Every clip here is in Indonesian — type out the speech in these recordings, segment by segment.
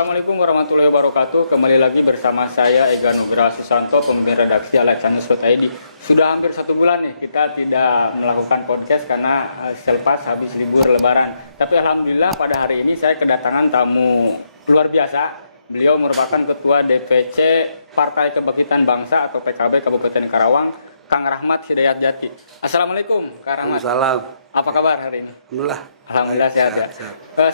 Assalamualaikum warahmatullahi wabarakatuh. Kembali lagi bersama saya Ega Nugraha Susanto, pemimpin redaksi Alexanus.id. Sudah hampir 1 bulan nih kita tidak melakukan podcast karena selepas habis libur Lebaran. Tapi alhamdulillah pada hari ini saya kedatangan tamu luar biasa. Beliau merupakan Ketua DPC Partai Kebangkitan Bangsa atau PKB Kabupaten Karawang, Kang Rahmat Hidayat Jati. Assalamualaikum, Kang Rahmat. Waalaikumsalam. Apa kabar hari ini? Alhamdulillah sehat ya.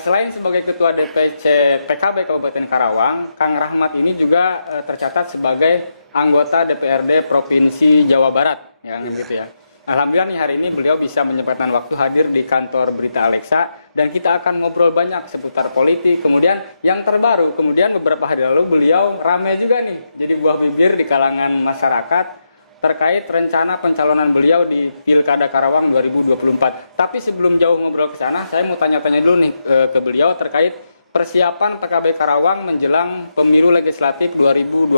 Selain sebagai Ketua DPC PKB Kabupaten Karawang, Kang Rahmat ini juga tercatat sebagai anggota DPRD Provinsi Jawa Barat, ya, gitu ya. Alhamdulillah nih hari ini beliau bisa menyempatkan waktu hadir di kantor Berita Alexa dan kita akan ngobrol banyak seputar politik. Kemudian yang terbaru, kemudian beberapa hari lalu beliau ramai juga nih jadi buah bibir di kalangan masyarakat terkait rencana pencalonan beliau di Pilkada Karawang 2024. Tapi sebelum jauh ngobrol ke sana, saya mau tanya-tanya dulu nih ke beliau terkait persiapan PKB Karawang menjelang pemilu legislatif 2024.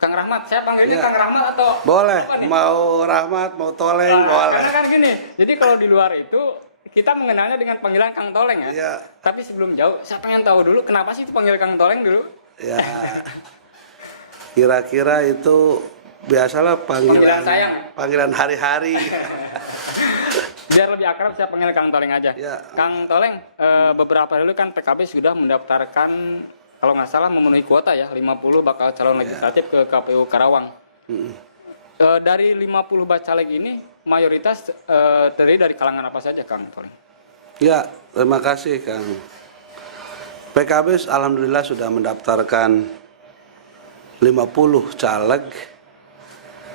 Kang Rahmat, saya panggilnya Kang Rahmat atau boleh, apa nih? mau Rahmat, mau Toleng, boleh. Karena kan gini, jadi kalau di luar itu kita mengenalnya dengan panggilan Kang Toleng ya. Iya. Tapi sebelum jauh, saya pengen tahu dulu kenapa sih itu panggil Kang Toleng dulu? Ya, kira-kira itu biasalah Panggilan sayang. panggilan hari-hari. Biar lebih akrab saya panggil Kang Toleng aja. Ya. Kang Toleng, beberapa dulu kan PKB sudah mendaftarkan, kalau nggak salah memenuhi kuota ya, 50 bakal calon legislatif ke KPU Karawang. Dari 50 bacalek ini, mayoritas terdiri dari kalangan apa saja, Kang Toleng? Ya, terima kasih Kang. PKB alhamdulillah sudah mendaftarkan 50 caleg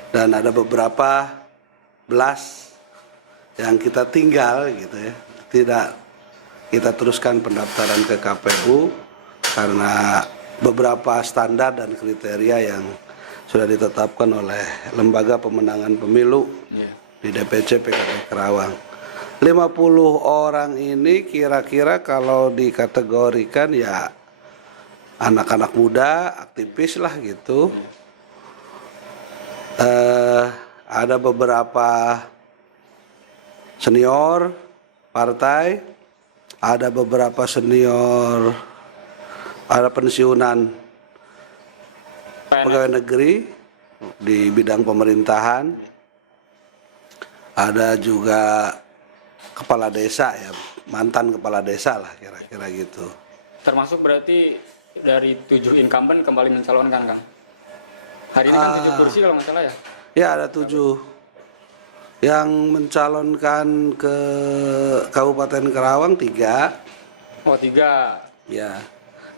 dan ada beberapa belas yang kita tinggal gitu ya. Tidak kita teruskan pendaftaran ke KPU karena beberapa standar dan kriteria yang sudah ditetapkan oleh Lembaga Pemenangan Pemilu di DPC PKB Karawang. 50 orang ini kira-kira kalau dikategorikan ya anak-anak muda, aktivis lah gitu. Ada beberapa senior partai, ada beberapa senior, ada pensiunan pegawai negeri di bidang pemerintahan, ada juga kepala desa ya, mantan kepala desa lah kira-kira gitu. Termasuk berarti dari 7 incumbent kembali mencalonkan, Kang? Hari ini kan 7 kursi kalau nggak salah ya? Ya, ada 7 yang mencalonkan ke Kabupaten Karawang 3. Oh, 3. Ya,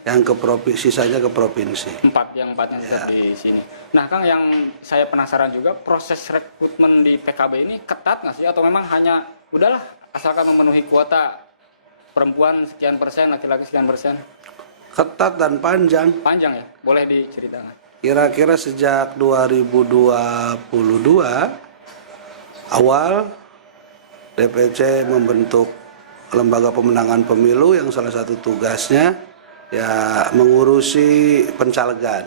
yang ke provinsi, sisanya ke provinsi. 4, yang 4-nya tetap di sini. Nah, Kang, yang saya penasaran juga, proses rekrutmen di PKB ini ketat nggak sih? Atau memang hanya, udahlah, asalkan memenuhi kuota perempuan sekian persen, laki-laki sekian persen? Ketat dan panjang. Panjang ya? Boleh diceritakan? Kira-kira sejak 2022 awal DPC membentuk Lembaga Pemenangan Pemilu yang salah satu tugasnya ya mengurusi pencalegan.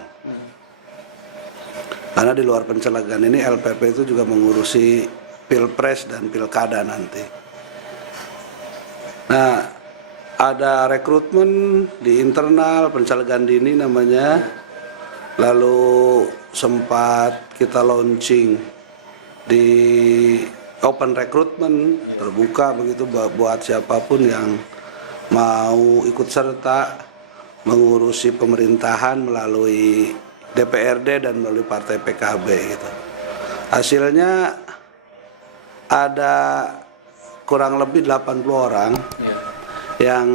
Karena di luar pencalegan ini LPP itu juga mengurusi Pilpres dan Pilkada nanti. Nah, ada rekrutmen di internal pencalegan dini namanya, lalu sempat kita launching di open recruitment terbuka begitu buat siapapun yang mau ikut serta mengurusi pemerintahan melalui DPRD dan melalui partai PKB gitu. Hasilnya ada kurang lebih 80 orang yang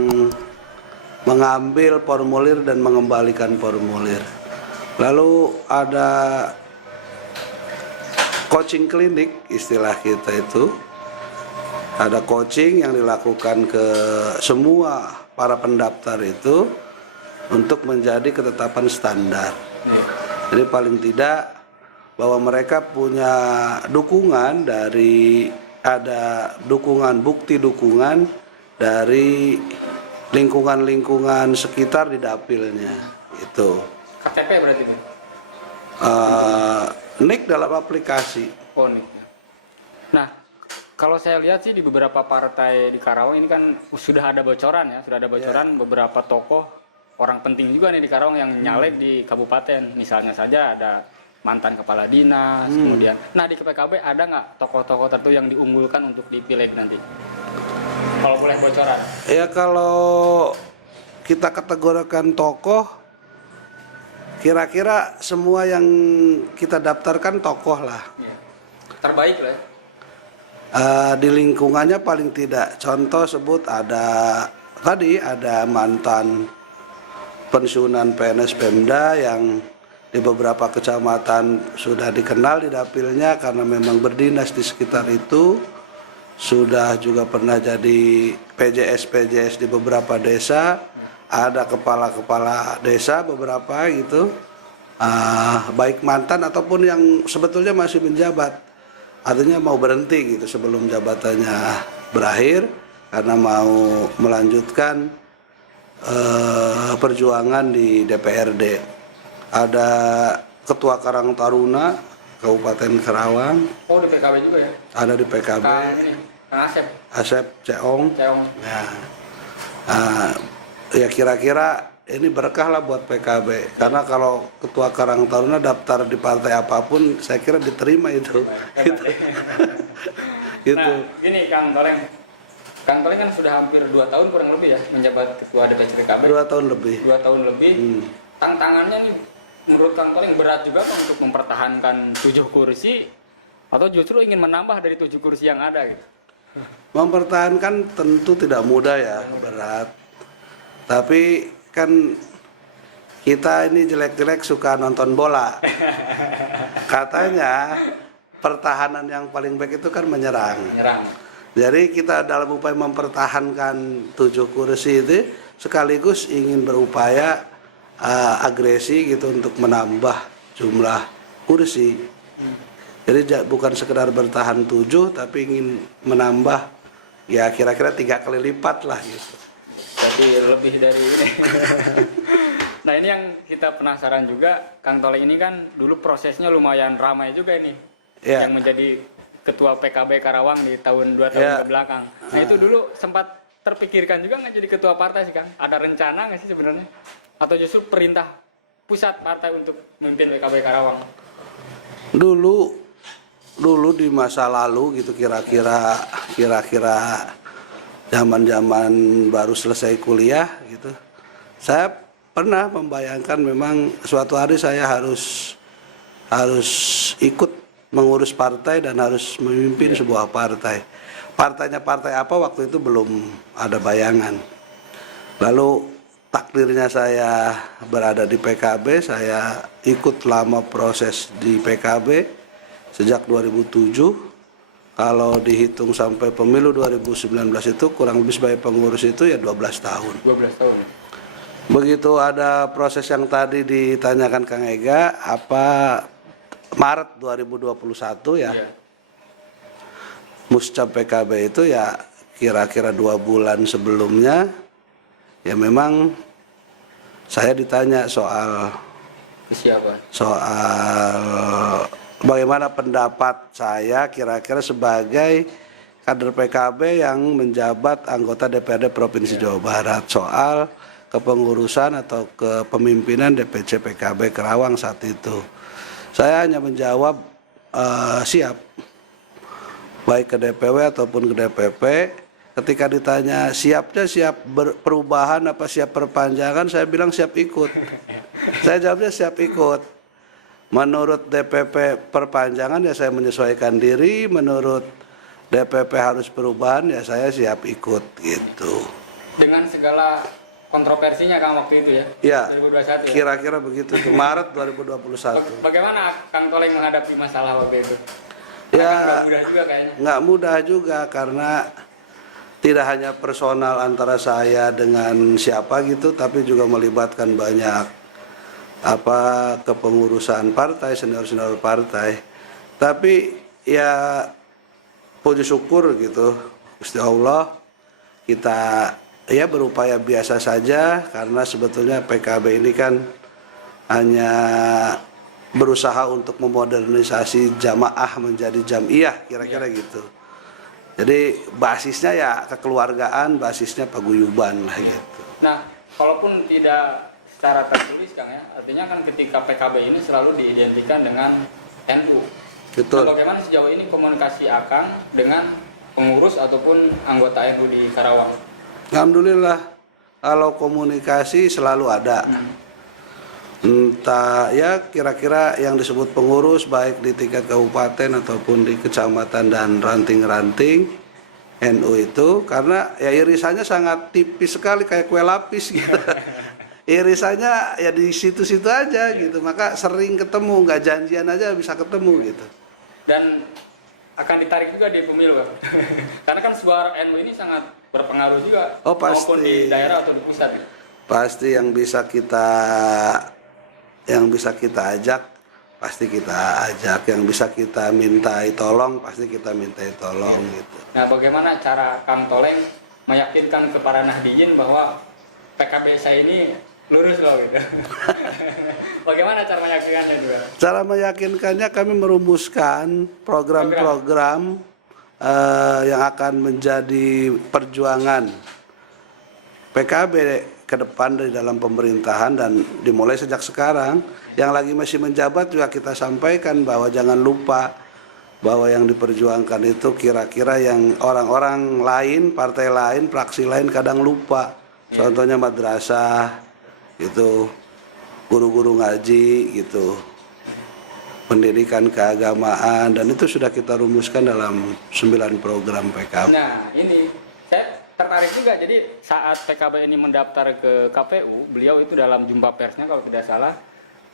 mengambil formulir dan mengembalikan formulir. Lalu ada coaching klinik, istilah kita itu. Ada coaching yang dilakukan ke semua para pendaftar itu untuk menjadi ketetapan standar. Jadi paling tidak bahwa mereka punya dukungan dari, ada dukungan, bukti dukungan dari lingkungan-lingkungan sekitar di dapilnya itu. KTP berarti itu? NIK dalam aplikasi. Oh, NIK. Nah, kalau saya lihat sih di beberapa partai di Karawang ini kan sudah ada bocoran ya, sudah ada bocoran beberapa tokoh orang penting juga nih di Karawang yang nyalek di kabupaten. Misalnya saja ada mantan kepala dinas, kemudian. Nah di PKB ada nggak tokoh-tokoh tertentu yang diunggulkan untuk dipilih nanti? Kalau boleh bocoran. Ya kalau kita kategorikan tokoh, kira-kira semua yang kita daftarkan tokoh lah. Ya. Terbaik lah. Di lingkungannya paling tidak. Contoh sebut ada mantan pensiunan PNS Pemda yang di beberapa kecamatan sudah dikenal di dapilnya karena memang berdinas di sekitar itu. Sudah juga pernah jadi PJS di beberapa desa. Ada kepala-kepala desa beberapa gitu. Baik mantan ataupun yang sebetulnya masih menjabat. Artinya mau berhenti gitu sebelum jabatannya berakhir karena mau melanjutkan perjuangan di DPRD. Ada Ketua Karang Taruna Kabupaten Karawang. Oh di PKB juga ya? Ada di PKB. Kang Asep. Asep Ceong. Ya. Ya kira-kira ini berkah lah buat PKB karena kalau Ketua Karang Taruna daftar di partai apapun saya kira diterima itu. Gitu. Nah gini Kang Toleng kan sudah hampir 2 tahun kurang lebih ya menjabat Ketua DPC PKB. 2 tahun lebih. 2 tahun lebih. Tantangannya nih menurut Kang Toleng berat juga kan untuk mempertahankan 7 kursi atau justru ingin menambah dari 7 kursi yang ada gitu? Mempertahankan tentu tidak mudah ya, berat. Tapi kan kita ini jelek-jelek suka nonton bola. Katanya pertahanan yang paling baik itu kan menyerang. Jadi kita dalam upaya mempertahankan 7 kursi itu sekaligus ingin berupaya agresi gitu untuk menambah jumlah kursi. Jadi bukan sekedar bertahan 7 tapi ingin menambah ya kira-kira 3 kali lipat lah gitu. Jadi lebih dari ini. Nah ini yang kita penasaran juga, Kang Toleng ini kan dulu prosesnya lumayan ramai juga ini, yang menjadi Ketua PKB Karawang di tahun 2 tahun ke belakang. Nah itu dulu sempat terpikirkan juga nggak jadi ketua partai sih Kang? Ada rencana nggak sih sebenarnya? Atau justru perintah pusat partai untuk memimpin PKB Karawang? Dulu di masa lalu gitu kira-kira zaman baru selesai kuliah gitu. Saya pernah membayangkan memang suatu hari saya harus ikut mengurus partai dan harus memimpin sebuah partai. Partainya partai apa waktu itu belum ada bayangan. Lalu takdirnya saya berada di PKB, saya ikut lama proses di PKB sejak 2007. Kalau dihitung sampai pemilu 2019 itu kurang lebih sebagai pengurus itu ya 12 tahun. 12 tahun. Begitu ada proses yang tadi ditanyakan Kang Ega, apa Maret 2021 ya. Muscap PKB itu ya kira-kira 2 bulan sebelumnya ya memang saya ditanya soal bagaimana pendapat saya kira-kira sebagai kader PKB yang menjabat anggota DPRD Provinsi Jawa Barat soal kepengurusan atau kepemimpinan DPC PKB Karawang saat itu. Saya hanya menjawab siap, baik ke DPW ataupun ke DPP. Ketika ditanya siapnya siap perubahan apa siap perpanjangan, saya bilang siap ikut. Saya jawabnya siap ikut. Menurut DPP perpanjangan ya saya menyesuaikan diri, menurut DPP harus perubahan ya saya siap ikut gitu. Dengan segala kontroversinya Kang waktu itu ya? Ya, 2021 ya? Kira-kira begitu tuh, Maret 2021. Bagaimana Kang Toleng menghadapi masalah waktu itu? Ya, nggak mudah juga kayaknya. Nggak mudah juga karena tidak hanya personal antara saya dengan siapa gitu, tapi juga melibatkan banyak kepengurusan partai, senior-senior partai. Tapi ya puji syukur gitu, Gusti Allah kita ya berupaya biasa saja karena sebetulnya PKB ini kan hanya berusaha untuk memodernisasi jamaah menjadi jamiyah kira-kira gitu. Jadi basisnya ya kekeluargaan, basisnya paguyuban lah gitu. Nah, kalaupun tidak secara tertulis Kang ya. Artinya kan ketika PKB ini selalu diidentikan dengan NU. Betul. Nah, bagaimana sejauh ini komunikasi Akang dengan pengurus ataupun anggota NU di Karawang? Alhamdulillah, kalau komunikasi selalu ada. Entah ya kira-kira yang disebut pengurus baik di tingkat kabupaten ataupun di kecamatan dan ranting-ranting NU itu, karena ya irisannya sangat tipis sekali kayak kue lapis gitu. Irisannya ya di situ-situ aja gitu, maka sering ketemu, nggak janjian aja bisa ketemu gitu. Dan akan ditarik juga di pemilu Kang. Karena kan suara NU ini sangat berpengaruh juga, Oh, pasti. maupun di daerah atau di pusat. Pasti yang bisa kita ajak pasti kita ajak, yang bisa kita mintai tolong pasti kita mintai tolong gitu. Nah, bagaimana cara Kang Toleng meyakinkan ke para nahdiyin bahwa PKB saya ini lurus loh gitu? Bagaimana cara meyakinkannya juga? Cara meyakinkannya kami merumuskan program-program yang akan menjadi perjuangan PKB ke depan dari dalam pemerintahan, dan dimulai sejak sekarang. Yang lagi masih menjabat juga kita sampaikan bahwa jangan lupa bahwa yang diperjuangkan itu kira-kira yang orang-orang lain, partai lain, fraksi lain kadang lupa. Contohnya madrasah gitu, guru-guru ngaji gitu, pendidikan keagamaan, dan itu sudah kita rumuskan dalam 9 program PKB. Nah, ini saya tertarik juga. Jadi saat PKB ini mendaftar ke KPU, beliau itu dalam jumpa persnya kalau tidak salah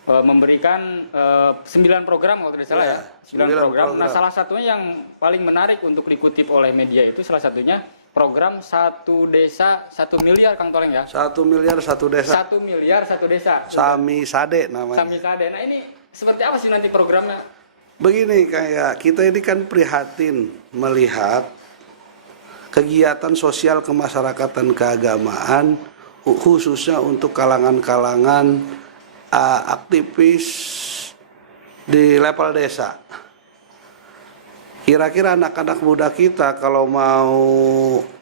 memberikan 9 program kalau tidak salah ya. 9 program. Nah, salah satunya yang paling menarik untuk dikutip oleh media itu salah satunya program 1 desa 1 miliar Kang Toleng ya. 1 miliar 1 desa. 1 miliar 1 desa. Sami Sade namanya. Sami Sade. Nah, ini seperti apa sih nanti programnya? Begini, kayak kita ini kan prihatin melihat kegiatan sosial kemasyarakatan keagamaan khususnya untuk kalangan-kalangan aktivis di level desa. Kira-kira anak-anak muda kita kalau mau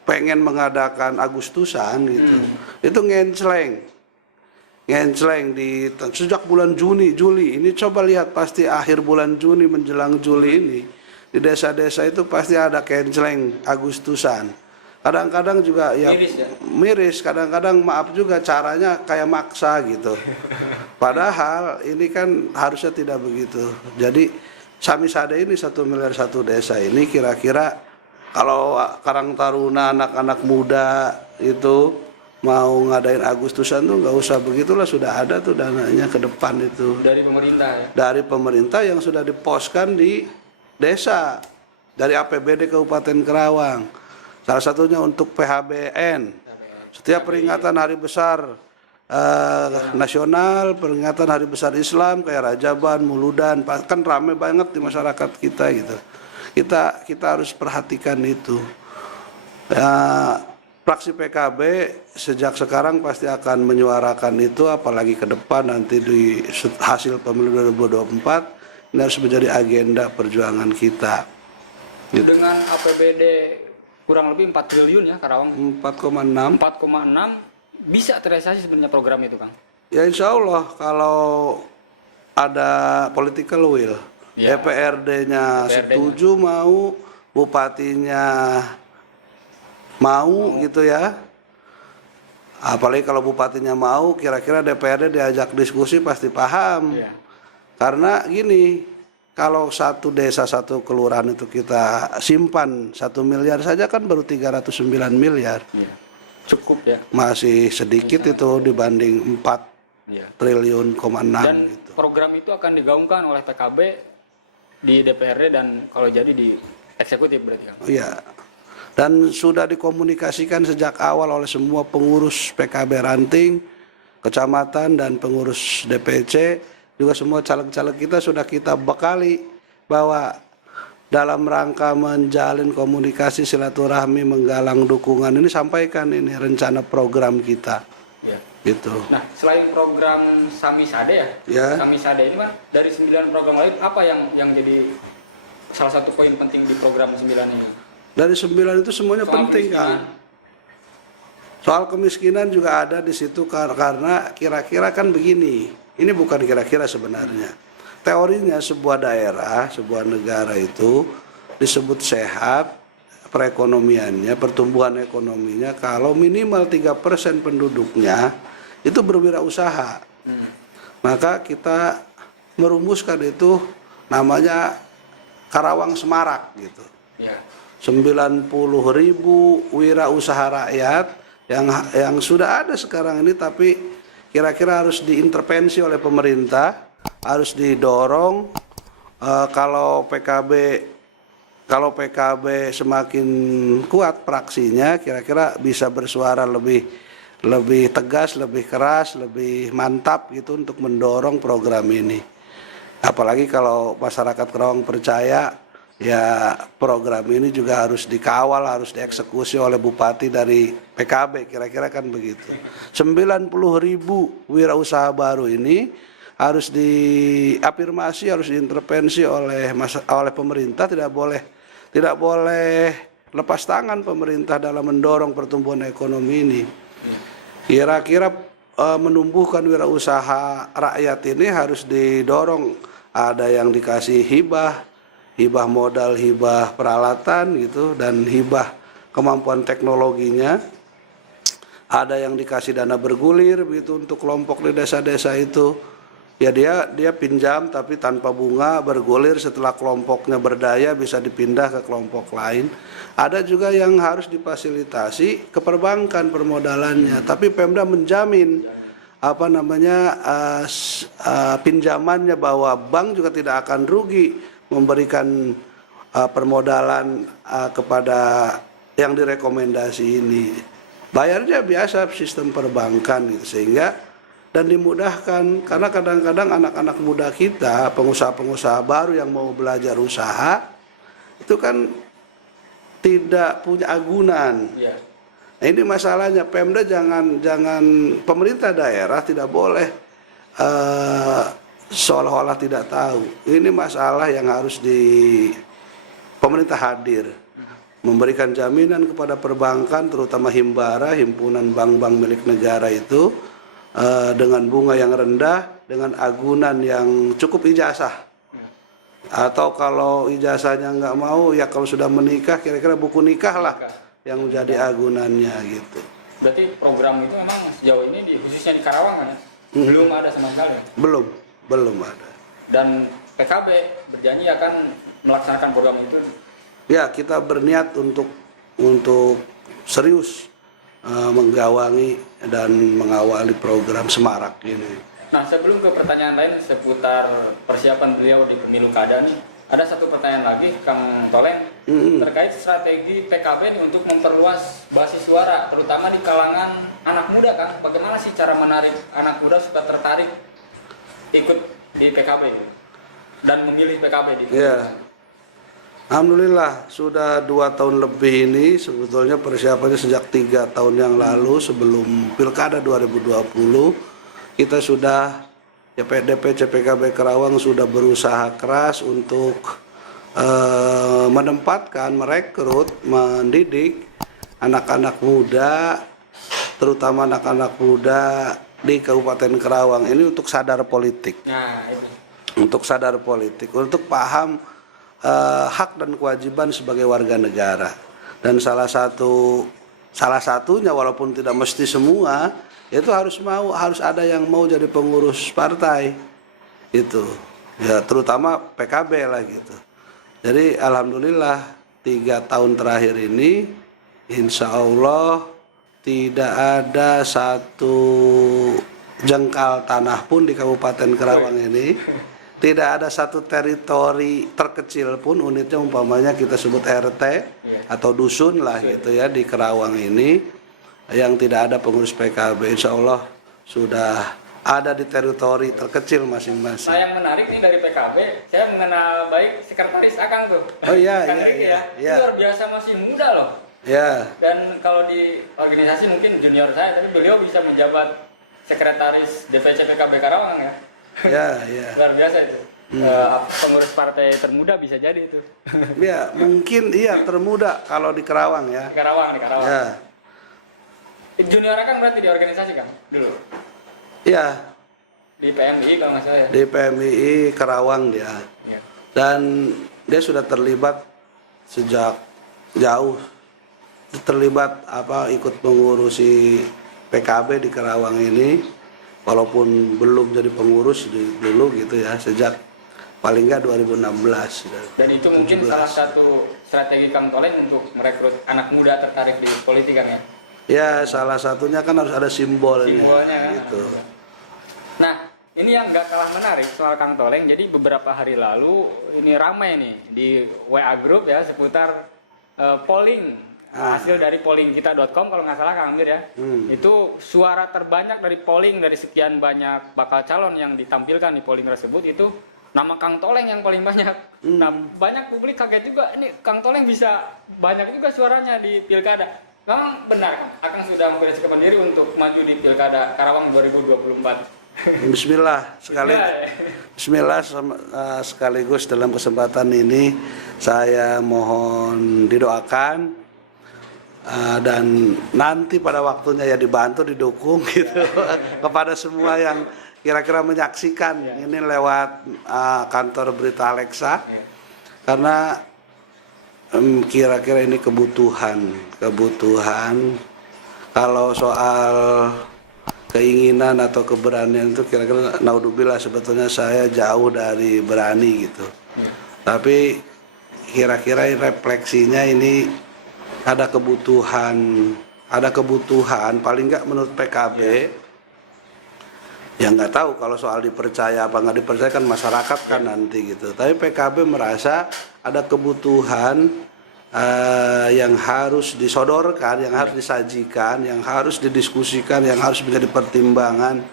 pengen mengadakan Agustusan gitu, itu ngenceleng di sejak bulan Juli. Ini coba lihat, pasti akhir bulan Juni menjelang Juli ini di desa-desa itu pasti ada kenceleng Agustusan. Kadang-kadang juga ya miris, kadang-kadang maaf juga caranya kayak maksa gitu. Padahal ini kan harusnya tidak begitu. Jadi Sami Sade ini 1 miliar 1 desa ini kira-kira kalau Karang Taruna, anak-anak muda itu mau ngadain Agustusan tuh nggak usah begitulah, sudah ada tuh dananya ke depan itu. Dari pemerintah ya? Dari pemerintah yang sudah diposkan di desa, dari APBD Kabupaten Karawang. Salah satunya untuk PHBN. Setiap peringatan hari besar nasional, peringatan hari besar Islam kayak Rajaban, Muludan, kan ramai banget di masyarakat kita gitu. Kita harus perhatikan itu. Fraksi PKB sejak sekarang pasti akan menyuarakan itu, apalagi ke depan nanti di hasil pemilu 2024 ini harus menjadi agenda perjuangan kita. Gitu. Dengan APBD kurang lebih 4 triliun ya Karawang. 4,6 bisa terrealisasi sebenarnya program itu Kang. Ya insya Allah kalau ada political will, ya. DPRD-nya setuju, mau bupatinya mau gitu ya. Apalagi kalau bupatinya mau, kira-kira DPRD diajak diskusi pasti paham. Ya. Karena gini, kalau 1 desa 1 kelurahan itu kita simpan 1 miliar saja kan baru 309 miliar. Ya. Cukup ya. Masih sedikit itu dibanding 4 triliun, 6 dan gitu. Program itu akan digaungkan oleh PKB di DPRD dan kalau jadi di eksekutif berarti kan? Iya. Dan sudah dikomunikasikan sejak awal oleh semua pengurus PKB ranting, kecamatan dan pengurus DPC, juga semua caleg-caleg kita sudah kita bekali bahwa dalam rangka menjalin komunikasi silaturahmi, menggalang dukungan ini, sampaikan ini rencana program kita. Ya. Gitu. Nah, selain program Sami Sade ya, Sami Sade ini kan dari 9 program lain apa yang jadi salah satu poin penting di program 9 ini? Dari 9 itu semuanya soal penting kan. Soal kemiskinan juga ada di situ karena kira-kira kan begini. Ini bukan kira-kira sebenarnya. Teorinya sebuah daerah, sebuah negara itu disebut sehat perekonomiannya, pertumbuhan ekonominya kalau minimal 3% penduduknya itu berwirausaha. Maka kita merumuskan itu namanya Karawang Semarak gitu. 90.000 wirausaha rakyat yang sudah ada sekarang ini, tapi kira-kira harus diintervensi oleh pemerintah, harus didorong. Kalau PKB semakin kuat praksinya, kira-kira bisa bersuara lebih tegas, lebih keras, lebih mantap gitu untuk mendorong program ini. Apalagi kalau masyarakat Karawang percaya, ya program ini juga harus dikawal, harus dieksekusi oleh bupati dari PKB, kira-kira kan begitu. 90.000 wirausaha baru ini harus diafirmasi, harus diintervensi oleh pemerintah, tidak boleh lepas tangan pemerintah dalam mendorong pertumbuhan ekonomi ini. Kira-kira menumbuhkan wirausaha rakyat ini harus didorong, ada yang dikasih hibah modal, hibah peralatan gitu, dan hibah kemampuan teknologinya. Ada yang dikasih dana bergulir begitu untuk kelompok di desa-desa itu. Ya dia pinjam tapi tanpa bunga, bergulir, setelah kelompoknya berdaya bisa dipindah ke kelompok lain. Ada juga yang harus difasilitasi ke perbankan permodalannya, tapi Pemda menjamin pinjamannya, bahwa bank juga tidak akan rugi memberikan permodalan kepada yang direkomendasi ini. Bayarnya biasa sistem perbankan gitu, sehingga dan dimudahkan, karena kadang-kadang anak-anak muda kita, pengusaha-pengusaha baru yang mau belajar usaha itu kan tidak punya agunan. Nah, ini masalahnya, Pemda jangan pemerintah daerah tidak boleh seolah-olah tidak tahu. Ini masalah yang harus pemerintah hadir, memberikan jaminan kepada perbankan, terutama Himbara, himpunan bank-bank milik negara itu, dengan bunga yang rendah, dengan agunan yang cukup ijazah. Atau kalau ijazahnya nggak mau, ya kalau sudah menikah, kira-kira buku nikah lah yang menjadi agunannya gitu. Berarti program itu memang sejauh ini khususnya di Karawang kan ya? Belum ada sama sekali? Belum ada. Dan PKB berjanji akan melaksanakan program itu? Ya, kita berniat untuk serius menggawangi dan mengawali program Semarak ini. Nah, sebelum ke pertanyaan lain seputar persiapan beliau di pemilu kada nih, ada satu pertanyaan lagi, Kang Toleng, terkait strategi PKB untuk memperluas basis suara, terutama di kalangan anak muda, Kang. Bagaimana sih cara menarik anak muda supaya tertarik ikut di PKB dan memilih PKB di ya. Alhamdulillah sudah 2 tahun lebih ini, sebetulnya persiapannya sejak 3 tahun yang lalu sebelum Pilkada 2020 kita sudah, ya, DPC PKB Karawang sudah berusaha keras untuk menempatkan, merekrut, mendidik anak-anak muda, terutama anak-anak muda di Kabupaten Karawang ini untuk sadar politik. Nah, ini. Untuk sadar politik, untuk paham hak dan kewajiban sebagai warga negara. Dan salah satunya, walaupun tidak mesti semua, itu harus ada yang mau jadi pengurus partai itu, ya, terutama PKB lah gitu. Jadi alhamdulillah 3 tahun terakhir ini insya Allah tidak ada satu jengkal tanah pun di Kabupaten Karawang ini, tidak ada satu teritori terkecil pun, unitnya umpamanya kita sebut RT atau dusun lah gitu ya, di Karawang ini yang tidak ada pengurus PKB. Insya Allah sudah ada di teritori terkecil masing-masing. Nah, yang menarik nih dari PKB, saya mengenal baik sekretaris Akang tuh. Oh iya, Kang iya, Riki iya, ya. Luar biasa, masih muda loh. Ya. Dan kalau di organisasi mungkin junior saya, tapi beliau bisa menjabat sekretaris DPC PKB Karawang ya. Ya, ya. Luar biasa itu. Pengurus partai termuda bisa jadi itu. Ya, mungkin iya termuda kalau di Karawang ya. Di Karawang. Ya. Junior kan berarti di organisasi kan dulu Iya, di PMI kalau nggak salah ya. di PMII Karawang dia. Iya. Dan dia sudah terlibat sejak jauh, terlibat ikut mengurusi PKB di Karawang ini, walaupun belum jadi pengurus dulu gitu ya, sejak paling nggak 2016. Dan itu mungkin 17. salah satu strategi Kang Toleng untuk merekrut anak muda tertarik di politik kan ya. Ya, salah satunya kan harus ada simbolnya Simbolnya kan. gitu. Nah, ini yang nggak kalah menarik soal Kang Toleng. Jadi beberapa hari lalu ini ramai nih di WA Group ya seputar polling. Hasil dari pollingkita.com kalau nggak salah Kang Amir ya. Itu suara terbanyak dari polling dari sekian banyak bakal calon yang ditampilkan di polling tersebut itu nama Kang Toleng yang paling banyak. Nah, banyak publik kaget juga ini Kang Toleng bisa banyak juga suaranya di pilkada. Memang benar akan sudah mendeklarasikan diri untuk maju di pilkada Karawang 2024. Bismillah sekaligus dalam kesempatan ini saya mohon didoakan dan nanti pada waktunya ya dibantu didukung gitu kepada semua yang kira-kira menyaksikan ini lewat kantor berita Alexa karena kira-kira ini kebutuhan kalau soal keinginan atau keberanian itu kira-kira naudzubillah sebetulnya saya jauh dari berani gitu. Tapi kira-kira refleksinya ini ada kebutuhan paling nggak menurut PKB ya nggak tahu kalau soal dipercaya apa nggak dipercaya kan masyarakat kan nanti gitu. Tapi PKB merasa ada kebutuhan yang harus disodorkan, yang harus disajikan, yang harus didiskusikan, yang harus menjadi pertimbangan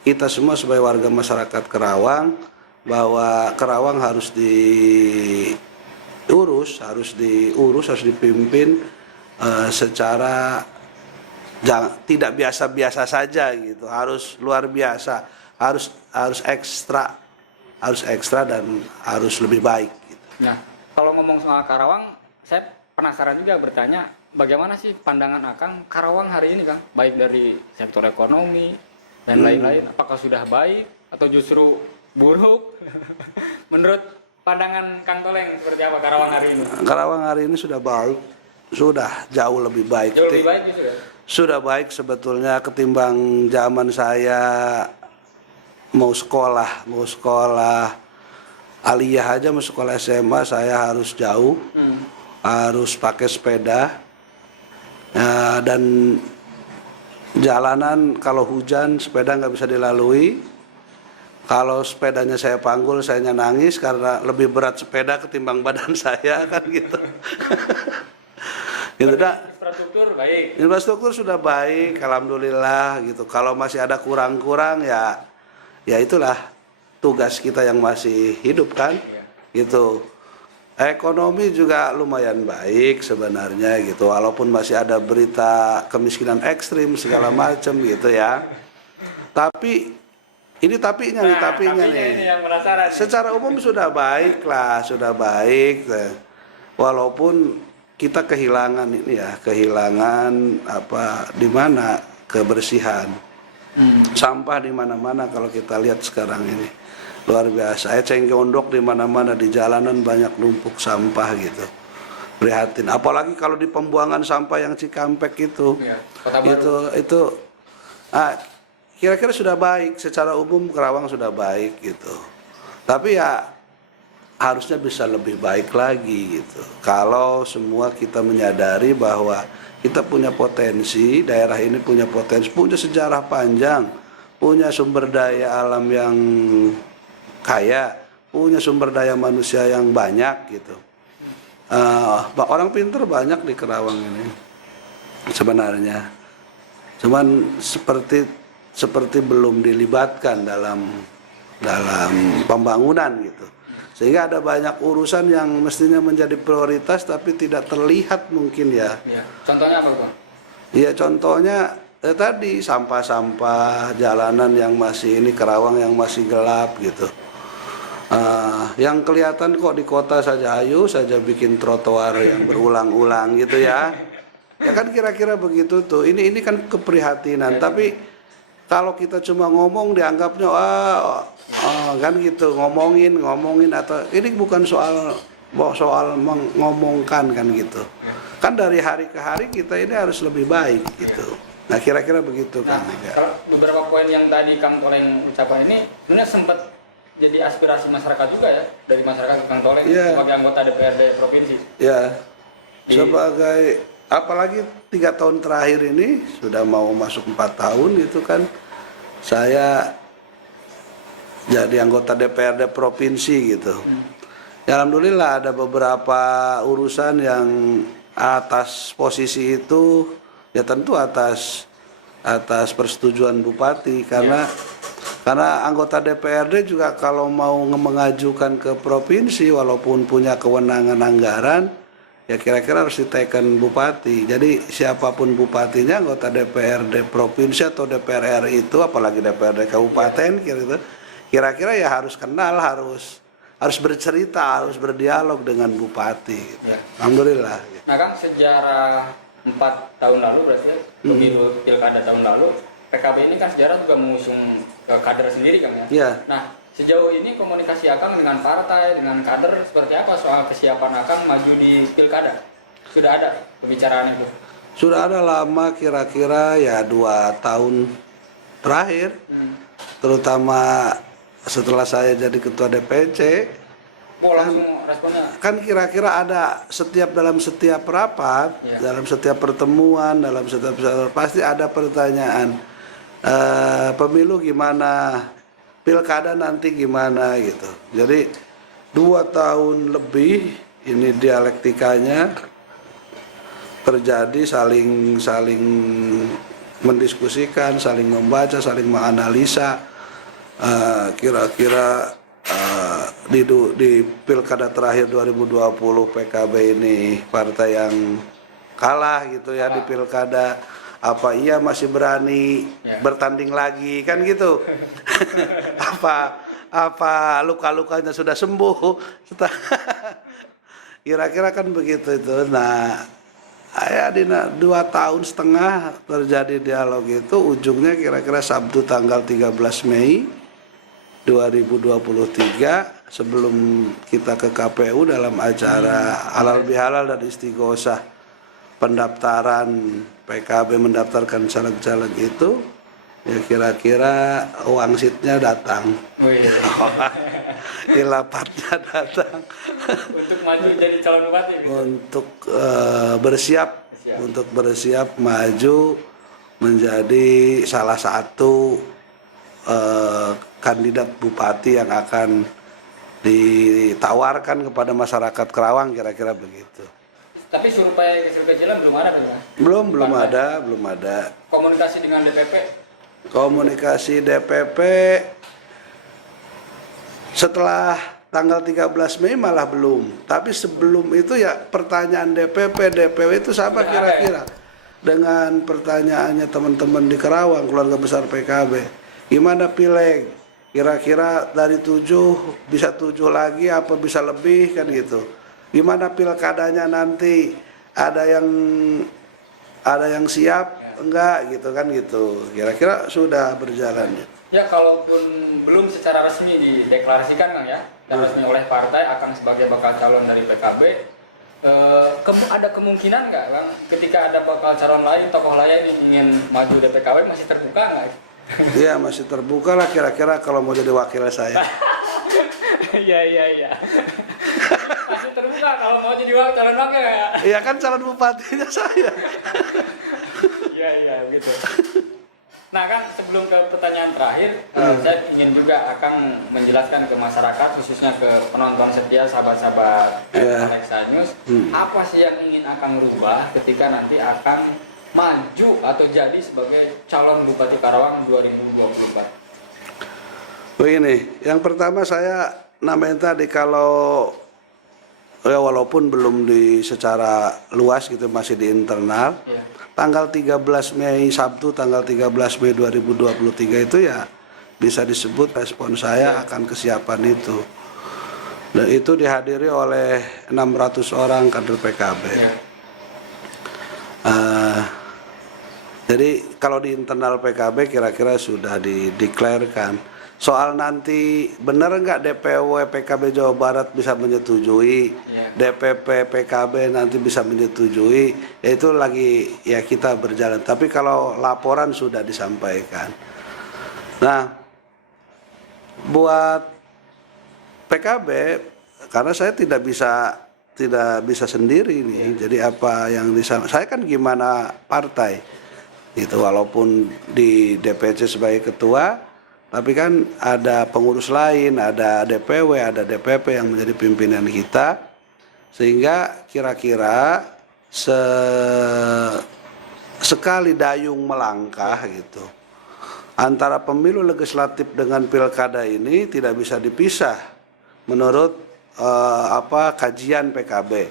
kita semua sebagai warga masyarakat Karawang bahwa Karawang harus diurus, harus dipimpin secara tidak biasa-biasa saja gitu, harus luar biasa, harus ekstra dan harus lebih baik. Gitu. Nah, kalau ngomong soal Karawang, saya penasaran juga bertanya, bagaimana sih pandangan Akang Karawang hari ini, Kang? Baik dari sektor ekonomi dan lain-lain, apakah sudah baik atau justru buruk? Menurut pandangan Kang Toleng seperti apa Karawang hari ini? Karawang hari ini sudah baik, sudah jauh lebih baik. Jauh lebih baik justru ya? Sudah baik sebetulnya ketimbang zaman saya mau sekolah aliyah aja mau sekolah SMA saya harus jauh. Harus pakai sepeda dan jalanan kalau hujan sepeda nggak bisa dilalui. Kalau sepedanya saya panggul saya nangis karena lebih berat sepeda ketimbang badan saya kan gitu. Gitu dah. Infrastruktur sudah baik, alhamdulillah gitu. Kalau masih ada kurang-kurang ya itulah tugas kita yang masih hidup kan, gitu. Ekonomi juga lumayan baik sebenarnya gitu, walaupun masih ada berita kemiskinan ekstrim segala macam gitu ya. Tapi ini tapinya nih. Secara umum sudah baik lah, sudah baik. Walaupun kita kehilangan di mana kebersihan. Sampah di mana-mana kalau kita lihat sekarang ini. Luar biasa, eceng gondok di mana-mana di jalanan banyak numpuk sampah gitu. Prihatin. Apalagi kalau di pembuangan sampah yang Cikampek itu. Ya, itu kira-kira sudah baik secara umum Karawang sudah baik gitu. Tapi ya harusnya bisa lebih baik lagi gitu. Kalau semua kita menyadari bahwa kita punya potensi, daerah ini punya potensi, punya sejarah panjang, punya sumber daya alam yang kaya, punya sumber daya manusia yang banyak gitu. Orang pintar banyak di Karawang ini sebenarnya. Cuman seperti belum dilibatkan dalam pembangunan gitu. Sehingga ada banyak urusan yang mestinya menjadi prioritas tapi tidak terlihat mungkin ya. Contohnya apa, Pak? Iya, contohnya tadi sampah-sampah, jalanan yang masih ini Karawang yang masih gelap gitu. Yang kelihatan kok di kota saja ayo saja bikin trotoar yang berulang-ulang gitu ya. Ya kan kira-kira begitu tuh. Ini kan keprihatinan. Tapi kalau kita cuma ngomong dianggapnya kan gitu, ngomongin atau ini bukan soal ngomongkan kan gitu. Kan dari hari ke hari kita ini harus lebih baik gitu. Nah kira-kira begitu Nah, Kang. kalau beberapa poin yang tadi Kang Toleng ucapkan ini sebenarnya sempat jadi aspirasi masyarakat juga ya, dari masyarakat Kang Toleng sebagai anggota DPRD provinsi. Ya, sebagai apalagi 3 tahun terakhir ini sudah mau masuk 4 tahun gitu kan, saya jadi anggota DPRD provinsi gitu. Ya, alhamdulillah ada beberapa urusan yang atas posisi itu ya tentu atas persetujuan bupati karena anggota DPRD juga kalau mau mengajukan ke provinsi walaupun punya kewenangan anggaran ya kira-kira harus diteken bupati. Jadi siapapun bupatinya anggota DPRD provinsi atau DPR RI itu apalagi DPRD kabupaten kira-kira ya harus kenal, harus bercerita, harus berdialog dengan bupati. Ya. Alhamdulillah. Nah Kang, sejarah 4 tahun lalu berarti pemilu pilkada tahun lalu PKB ini kan sejarah juga mengusung kader sendiri Kang ya. Ya. Nah sejauh ini komunikasi Akang dengan partai, dengan kader seperti apa soal kesiapan Akang maju di pilkada? Sudah ada pembicaraan itu? Sudah ada lama kira-kira ya 2 tahun terakhir, terutama setelah saya jadi ketua DPC. Langsung responnya? Kan kira-kira ada dalam setiap rapat, dalam setiap pertemuan, dalam setiap pasti ada pertanyaan pemilu gimana, pilkada nanti gimana gitu. Jadi 2 tahun lebih ini dialektikanya terjadi, saling mendiskusikan, saling membaca, saling menganalisa kira-kira di pilkada terakhir 2020 PKB ini partai yang kalah gitu ya di pilkada, apa iya masih berani bertanding lagi kan gitu. apa luka-lukanya sudah sembuh. Kira-kira kan begitu itu. Nah ya di 2,5 tahun terjadi dialog itu, ujungnya kira-kira Sabtu tanggal 13 Mei 2023 sebelum kita ke KPU dalam acara halal bihalal dan istighosah pendaftaran PKB mendaftarkan caleg-caleg itu ya kira-kira wangsitnya datang. Ilapatnya datang untuk maju jadi calon bupati gitu? Untuk bersiap maju menjadi salah satu kandidat bupati yang akan ditawarkan kepada masyarakat Kerawang, kira-kira begitu. Tapi survei kecil-kecilan belum ada kan? Belum ada. Komunikasi dengan DPP? Komunikasi DPP setelah tanggal 13 Mei malah belum. Tapi sebelum itu ya pertanyaan DPW itu sama kira-kira dengan pertanyaannya teman-teman di Kerawang, keluarga besar PKB. Gimana pileg? Kira-kira dari 7 bisa 7 lagi apa bisa lebih kan gitu. Gimana pilkadanya nanti? Ada yang siap enggak gitu kan gitu. Kira-kira sudah berjalan. Ya kalaupun belum secara resmi dideklarasikan Kang ya, dan resmi oleh partai akan sebagai bakal calon dari PKB, ada kemungkinan nggak Kang ketika ada bakal calon lain, tokoh lain yang ingin maju dari PKB masih terbuka nggak? Iya masih terbuka lah kira-kira kalau mau jadi wakil saya. Iya. Masih terbuka kalau mau jadi calon wakil ya? Iya kan calon bupatinya saya. Iya gitu. Nah kan sebelum ke pertanyaan terakhir, saya ingin juga akan menjelaskan ke masyarakat khususnya ke penonton setia sahabat-sahabat Alexa News, apa sih yang ingin akan rubah ketika nanti akan maju atau jadi sebagai calon Bupati Karawang 2024? Begini, yang pertama saya namain tadi kalau ya walaupun belum secara luas gitu masih di internal, tanggal 13 Mei Sabtu tanggal 13 Mei 2023 itu ya bisa disebut respon saya akan kesiapan itu. Dan itu dihadiri oleh 600 orang kader PKB. Jadi kalau di internal PKB kira-kira sudah dideklarkan. Soal nanti benar nggak DPW PKB Jawa Barat bisa menyetujui, DPP PKB nanti bisa menyetujui, ya itu lagi ya kita berjalan. Tapi kalau laporan sudah disampaikan. Nah, buat PKB karena saya tidak bisa sendiri nih. Jadi apa yang saya kan gimana partai itu walaupun di DPC sebagai ketua, tapi kan ada pengurus lain, ada DPW, ada DPP yang menjadi pimpinan kita, sehingga kira-kira sekali dayung melangkah gitu. Antara pemilu legislatif dengan pilkada ini tidak bisa dipisah menurut kajian PKB.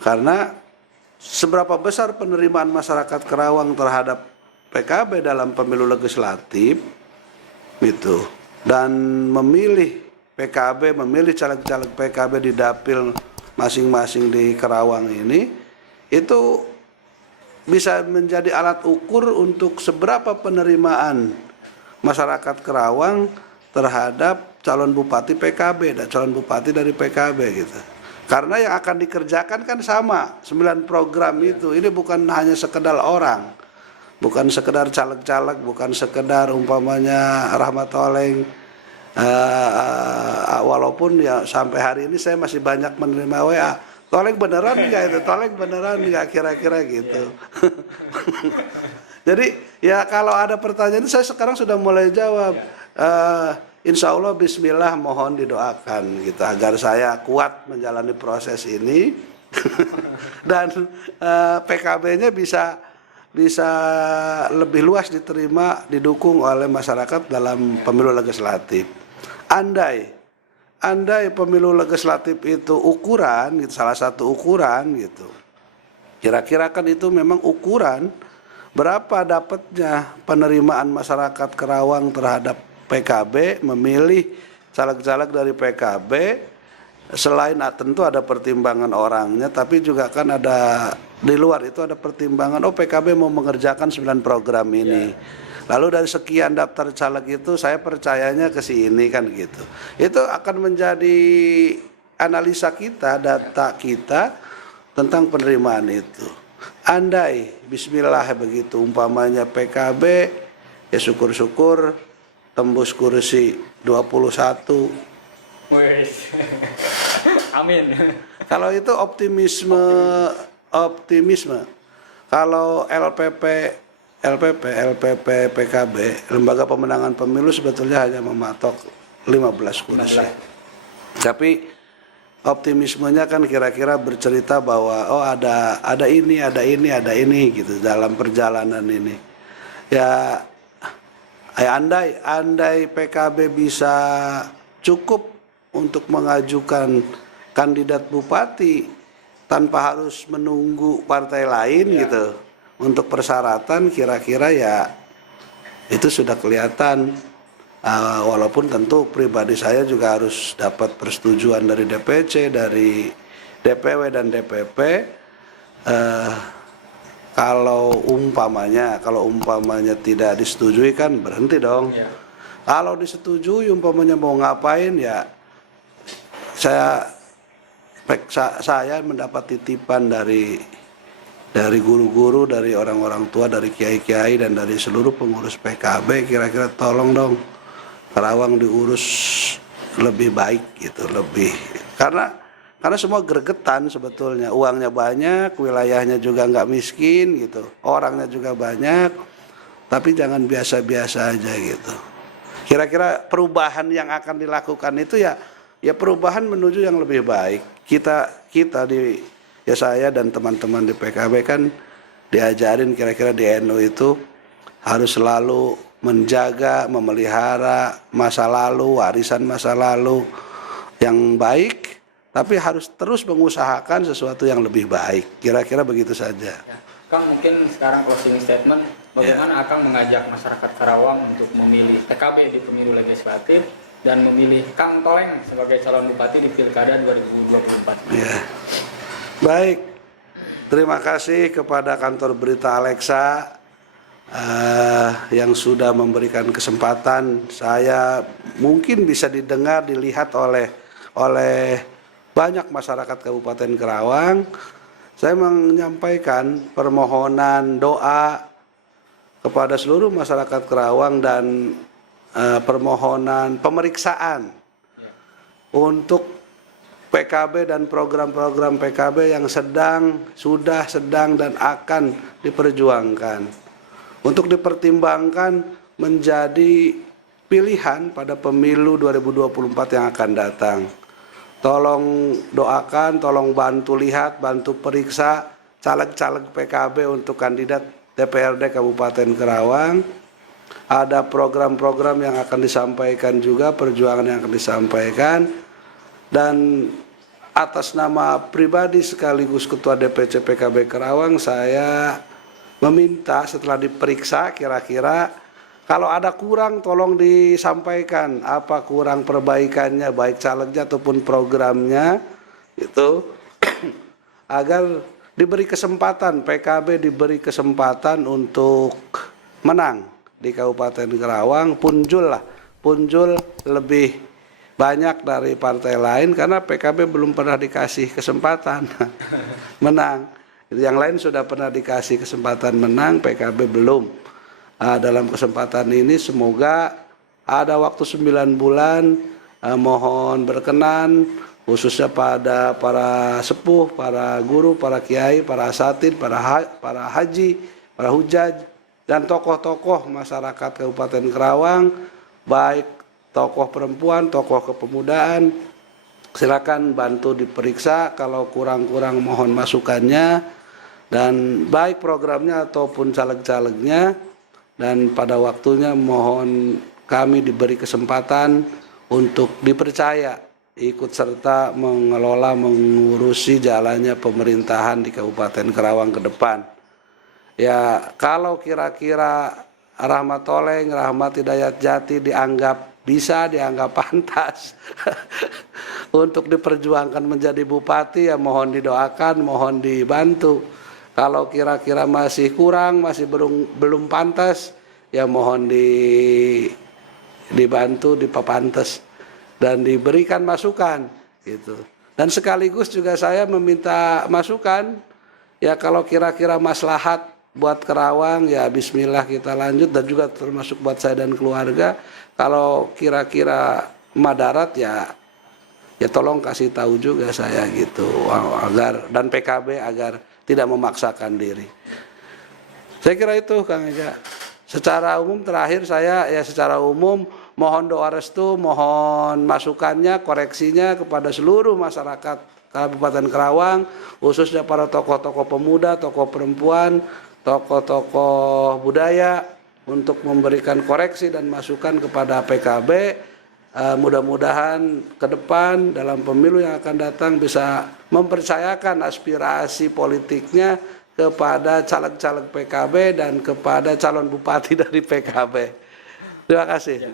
Karena seberapa besar penerimaan masyarakat Karawang terhadap PKB dalam pemilu legislatif itu dan memilih PKB, memilih caleg-caleg PKB di dapil masing-masing di Karawang ini itu bisa menjadi alat ukur untuk seberapa penerimaan masyarakat Karawang terhadap calon bupati PKB dan calon bupati dari PKB gitu. Karena yang akan dikerjakan kan sama, 9 program itu. Ini bukan hanya sekedar orang, bukan sekedar caleg-caleg, bukan sekedar umpamanya Rahmat Toleng. Walaupun ya sampai hari ini saya masih banyak menerima WA. Toleng beneran enggak itu? Toleng beneran enggak kira-kira gitu. Jadi ya kalau ada pertanyaan saya sekarang sudah mulai jawab. Insya Allah bismillah mohon didoakan gitu agar saya kuat menjalani proses ini dan PKB-nya bisa lebih luas diterima, didukung oleh masyarakat dalam pemilu legislatif. Andai pemilu legislatif itu ukuran, gitu, salah satu ukuran gitu. Kira-kira kan itu memang ukuran berapa dapatnya penerimaan masyarakat Karawang terhadap PKB, memilih caleg-caleg dari PKB. Selain tentu ada pertimbangan orangnya, tapi juga kan ada di luar itu ada pertimbangan PKB mau mengerjakan 9 program ini. Lalu dari sekian daftar caleg itu saya percayanya ke sini kan gitu. Itu akan menjadi analisa kita, data kita tentang penerimaan itu. Andai bismillah begitu umpamanya PKB ya syukur-syukur tembus kursi 21. Amin. Kalau itu optimisme. Kalau LPP, PKB, Lembaga Pemenangan Pemilu sebetulnya hanya mematok 15 kursi. Tapi optimismenya kan kira-kira bercerita bahwa ada ini gitu dalam perjalanan ini. Ya andai PKB bisa cukup untuk mengajukan kandidat bupati tanpa harus menunggu partai lain gitu untuk persyaratan, kira-kira ya itu sudah kelihatan. Walaupun tentu pribadi saya juga harus dapat persetujuan dari DPC, dari DPW dan DPP. Kalau umpamanya tidak disetujui kan berhenti dong. Kalau disetujui umpamanya mau ngapain ya saya mendapat titipan dari guru-guru, dari orang-orang tua, dari kiai-kiai dan dari seluruh pengurus PKB, kira-kira tolong dong Karawang diurus lebih baik gitu, lebih karena semua gregetan sebetulnya, uangnya banyak, wilayahnya juga nggak miskin gitu, orangnya juga banyak, tapi jangan biasa-biasa aja gitu. Kira-kira perubahan yang akan dilakukan itu ya perubahan menuju yang lebih baik. Kita saya dan teman-teman di PKB kan diajarin kira-kira di NU itu harus selalu menjaga, memelihara masa lalu, warisan masa lalu yang baik, tapi harus terus mengusahakan sesuatu yang lebih baik. Kira-kira begitu saja. Kang, mungkin sekarang closing statement, bagaimana Akang mengajak masyarakat Karawang untuk memilih PKB di pemilu legislatif dan memilih Kang Toleng sebagai calon bupati di Pilkada 2024. Ya. Baik, terima kasih kepada kantor berita Alexa yang sudah memberikan kesempatan saya mungkin bisa didengar, dilihat oleh banyak masyarakat Kabupaten Karawang. Saya menyampaikan permohonan doa kepada seluruh masyarakat Karawang dan permohonan pemeriksaan untuk PKB dan program-program PKB yang sudah sedang dan akan diperjuangkan untuk dipertimbangkan menjadi pilihan pada pemilu 2024 yang akan datang. Tolong doakan, tolong bantu lihat, bantu periksa caleg-caleg PKB untuk kandidat DPRD Kabupaten Karawang. Ada program-program yang akan disampaikan juga, perjuangan yang akan disampaikan. Dan atas nama pribadi sekaligus Ketua DPC PKB Karawang, saya meminta setelah diperiksa kira-kira kalau ada kurang tolong disampaikan apa kurang perbaikannya baik calegnya ataupun programnya itu agar diberi kesempatan, PKB diberi kesempatan untuk menang di Kabupaten Karawang, punjul lebih banyak dari partai lain karena PKB belum pernah dikasih kesempatan menang. Yang lain sudah pernah dikasih kesempatan menang, PKB belum. Dalam kesempatan ini semoga ada waktu 9 bulan, mohon berkenan khususnya pada para sepuh, para guru, para kiai, para asatid, para haji, para hujaj, dan tokoh-tokoh masyarakat Kabupaten Karawang, baik tokoh perempuan, tokoh kepemudaan, silakan bantu diperiksa, kalau kurang-kurang mohon masukannya, dan baik programnya ataupun caleg-calegnya, dan pada waktunya mohon kami diberi kesempatan untuk dipercaya ikut serta mengelola, mengurusi jalannya pemerintahan di Kabupaten Karawang ke depan. Ya, kalau kira-kira Rahmat Toleng, Rahmat Hidayat Jati dianggap pantas untuk diperjuangkan menjadi bupati, ya mohon didoakan, mohon dibantu. Kalau kira-kira masih kurang, masih belum pantas, ya mohon dibantu, dipapantes dan diberikan masukan gitu. Dan sekaligus juga saya meminta masukan, ya kalau kira-kira maslahat buat Karawang, ya bismillah kita lanjut, dan juga termasuk buat saya dan keluarga. Kalau kira-kira madarat, ya tolong kasih tahu juga saya gitu, agar dan PKB agar tidak memaksakan diri. Saya kira itu Kang Ega. Secara umum terakhir saya secara umum mohon doa restu, mohon masukannya, koreksinya kepada seluruh masyarakat Kabupaten Karawang, khususnya para tokoh-tokoh pemuda, tokoh perempuan, tokoh-tokoh budaya untuk memberikan koreksi dan masukan kepada PKB. Mudah-mudahan ke depan dalam pemilu yang akan datang bisa mempercayakan aspirasi politiknya kepada caleg-caleg PKB dan kepada calon bupati dari PKB. Terima kasih.